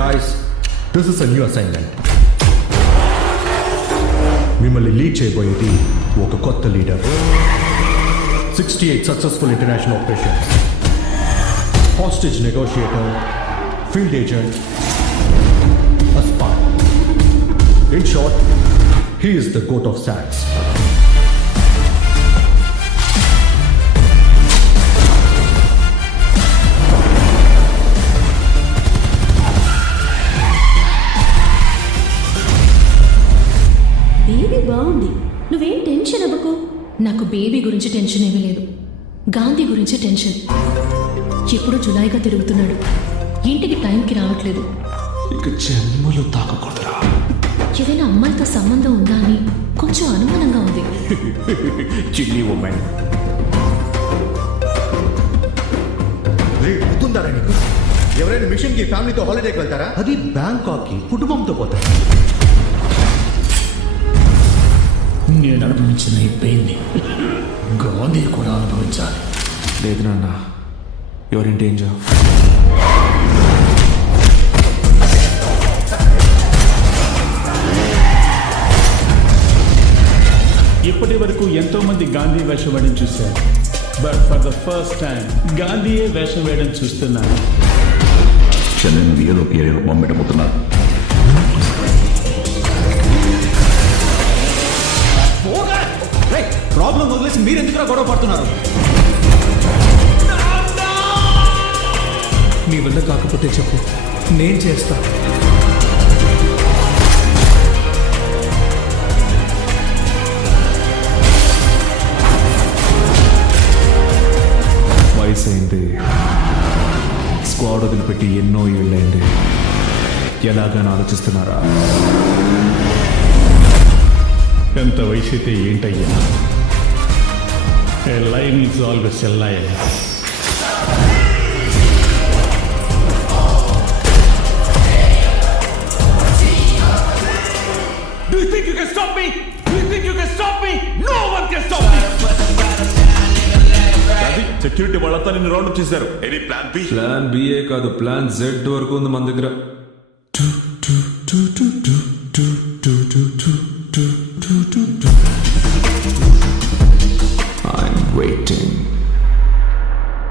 Guys, this is a new assignment. మిమ్మల్ని lead చేయబోయేది ఒక కొత్త leader. 68 successful international operations, hostage negotiator, field agent, a spy. In short, he is the goat of SATS. Baby బాగుంది, నువ్వేం tension అవ్వకు. నాకు baby గురించి tension ఏమీ లేదు, గాంధీ గురించి టెన్షన్. ఎప్పుడూ జులాయిగా తిరుగుతున్నాడు, ఇంటికి టైంకి రావట్లేదు. ఇక జన్మలో తాకకూడదురా. ఏదైనా అమ్మాయితో సంబంధం ఉందా అని కొంచెం అనుమానంగా ఉంది. చిన్ని ఉమెన్. గుర్తుందారా నీకు? ఎవరైనా మిషన్కి ఫ్యామిలీతో హాలిడేకి వెళ్తారా? అది బ్యాంకాక్కి కుటుంబంతో పోతారు. నేను అనుభవించిన ఈ పెయిన్ని గాంధీ కూడా అనుభవించాలి. లేదు నాన్న, యువర్ ఇన్ డేంజర్. ఇప్పటి వరకు ఎంతో మంది గాంధీ వేషం వేయడం చూశారు, but for the first time గాంధీయే వేషం వేయడం చూస్తున్నాను. చెన్నైని ఏదో ఏరియాలో బొమ్మెట్టబోతున్నారు. ప్రాబ్లం వదిలేసి మీరు ఎందుకు గొడవ పడుతున్నారు? నీ వల్ల కాకపోతే చెప్పు, నేను చేస్తా. వయసు అయింది, స్క్వాడ్ వదిలిపెట్టి ఎన్నో ఏళ్ళైంది. ఎలాగని ఆలోచిస్తున్నారా? ఎంత వయసు అయితే ఏంటయ్యా, a line is always a line. Do you think you can stop me? Do you think you can stop me? No one can stop me. Security వాళ్ళంతా నిన్ను రౌండ్ అప్ చేశారు. Any plan B? ప్లాన్ బిఏ కాదు, plan Z వరకు ఉంది మన దగ్గర. I'm waiting.